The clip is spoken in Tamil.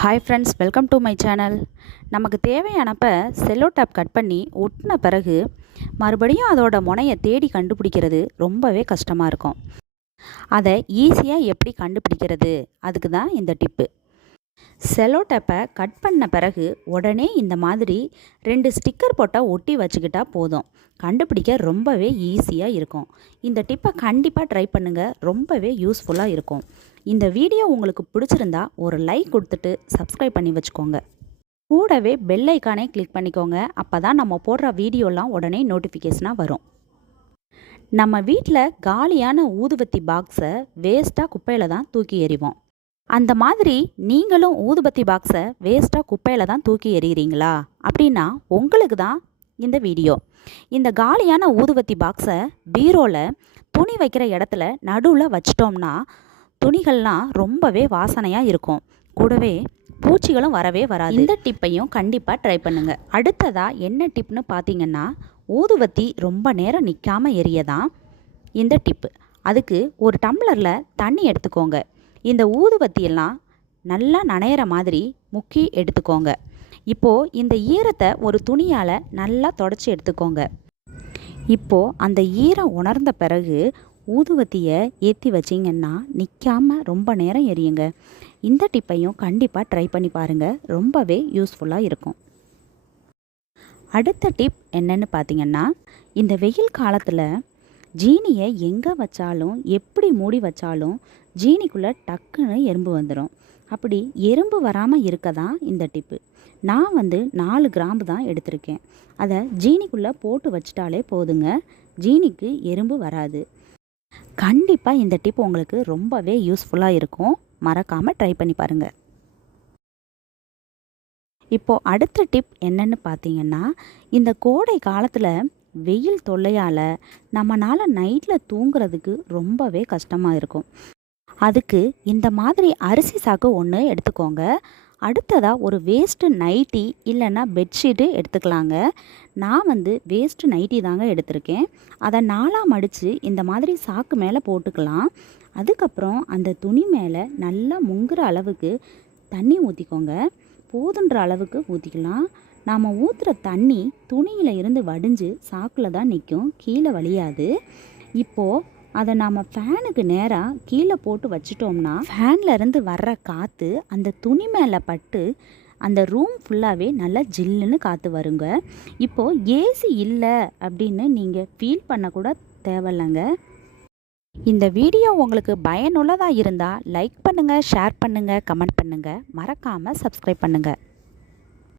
Hi friends welcome to my channel நமக்கு தேவையானப்ப செல்லோ டேப் கட் பண்ணி ஒட்டின பிறகு மறுபடியும் அதோட முனையை தேடி கண்டுபிடிக்கிறது ரொம்பவே கஷ்டமாக இருக்கும். அதை ஈஸியாக எப்படி கண்டுபிடிக்கிறது? அதுக்கு தான் இந்த டிப்பு செலோ டேப்பை கட் பண்ண பிறகு உடனே இந்த மாதிரி ரெண்டு ஸ்டிக்கர் போட்டால் ஒட்டி வச்சுக்கிட்டா போதும். கண்டுபிடிக்க ரொம்பவே ஈஸியாக இருக்கும். இந்த டிப்பை கண்டிப்பாக ட்ரை பண்ணுங்கள் ரொம்பவே யூஸ்ஃபுல்லாக இருக்கும். இந்த வீடியோ உங்களுக்கு பிடிச்சிருந்தா ஒரு லைக் கொடுத்துட்டு சப்ஸ்கிரைப் பண்ணி வச்சுக்கோங்க. கூடவே பெல் ஐக்கானே கிளிக் பண்ணிக்கோங்க. அப்போ தான் நம்ம போடுற வீடியோலாம் உடனே நோட்டிஃபிகேஷனாக வரும். நம்ம வீட்டில் காலியான ஊதுவத்தி பாக்ஸை வேஸ்ட்டாக குப்பையில் தான் தூக்கி எறிவோம். அந்த மாதிரி நீங்களும் ஊதுபத்தி பாக்ஸை வேஸ்ட்டாக குப்பையில் தான் தூக்கி எறிகிறீங்களா அப்படின்னா உங்களுக்கு தான் இந்த வீடியோ இந்த காலியான ஊதுபத்தி பாக்ஸை பீரோவில் துணி வைக்கிற இடத்துல நடுவில் வச்சிட்டோம்னா துணிகள்லாம் ரொம்பவே வாசனையாக இருக்கும். கூடவே பூச்சிகளும் வரவே வராது. இந்த டிப்பையும் கண்டிப்பாக ட்ரை பண்ணுங்கள் அடுத்ததாக என்ன டிப்னு பார்த்தீங்கன்னா ஊதுவத்தி ரொம்ப நேரம் நிற்காமல் எரியதான் இந்த டிப்பு. அதுக்கு ஒரு டம்ளரில் தண்ணி எடுத்துக்கோங்க. இந்த ஊதுவத்தியெல்லாம் நல்லா நனையிற மாதிரி முக்கி எடுத்துக்கோங்க. இப்போது இந்த ஈரத்தை ஒரு துணியால் நல்லா தொடச்சி எடுத்துக்கோங்க. இப்போது அந்த ஈரம் உணர்ந்த பிறகு ஊதுவத்தியை ஏற்றி வச்சிங்கன்னா நிற்காம ரொம்ப நேரம் எரியுங்க. இந்த டிப்பையும் கண்டிப்பாக ட்ரை பண்ணி பாருங்கள் ரொம்பவே யூஸ்ஃபுல்லாக இருக்கும். அடுத்த டிப் என்னன்னு பார்த்தீங்கன்னா இந்த வெயில் காலத்தில் ஜீனியை எங்கே வச்சாலும் எப்படி மூடி வச்சாலும் ஜீனிக்குள்ளே டக்குன்னு எறும்பு வந்துடும் அப்படி எறும்பு வராமல் இருக்க தான் இந்த டிப்பு. நான் வந்து நாலு கிராம்பு தான் எடுத்திருக்கேன். அதை ஜீனிக்குள்ளே போட்டு வச்சிட்டாலே போதுங்க. ஜீனிக்கு எறும்பு வராது. கண்டிப்பாக இந்த டிப் உங்களுக்கு ரொம்பவே யூஸ்ஃபுல்லாக இருக்கும். மறக்காமல் ட்ரை பண்ணி பாருங்கள் இப்போது அடுத்த டிப் என்னன்னு பார்த்தீங்கன்னா இந்த கோடை காலத்தில் வெயில் தொல்லையால் நம்மளால் நைட்டில் தூங்குறதுக்கு ரொம்பவே கஷ்டமாக இருக்கும். அதுக்கு இந்த மாதிரி அரிசி சாக்கு ஒன்று எடுத்துக்கோங்க. அடுத்ததாக ஒரு வேஸ்ட்டு நைட்டி இல்லைன்னா பெட்ஷீட்டு எடுத்துக்கலாங்க. நான் வந்து வேஸ்ட்டு நைட்டி தாங்க எடுத்திருக்கேன். அதை நாலாக மடித்து இந்த மாதிரி சாக்கு மேலே போட்டுக்கலாம். அதுக்கப்புறம் அந்த துணி மேலே நல்லா முங்குற அளவுக்கு தண்ணி ஊற்றிக்கோங்க போதுன்ற அளவுக்கு ஊற்றிக்கலாம் நாம் ஊற்றுற தண்ணி துணியில் இருந்து வடிஞ்சு சாக்கில் தான் நிற்கும் கீழே வழியாது. இப்போது அதை நாம் ஃபேனுக்கு நேராக கீழே போட்டு வச்சிட்டோம்னா ஃபேன்லேருந்து இருந்து வர்ற காற்று அந்த துணி மேலே பட்டு அந்த ரூம் ஃபுல்லாகவே நல்லா ஜில்லுன்னு காற்று வருங்க. இப்போது ஏசி இல்லை அப்படின்னு நீங்கள் ஃபீல் பண்ணக்கூட தேவையில்லைங்க. இந்த வீடியோ உங்களுக்கு பயனுள்ளதாக இருந்தால் லைக் பண்ணுங்கள் ஷேர் பண்ணுங்கள் கமெண்ட் பண்ணுங்கள் மறக்காமல் சப்ஸ்கிரைப் பண்ணுங்கள்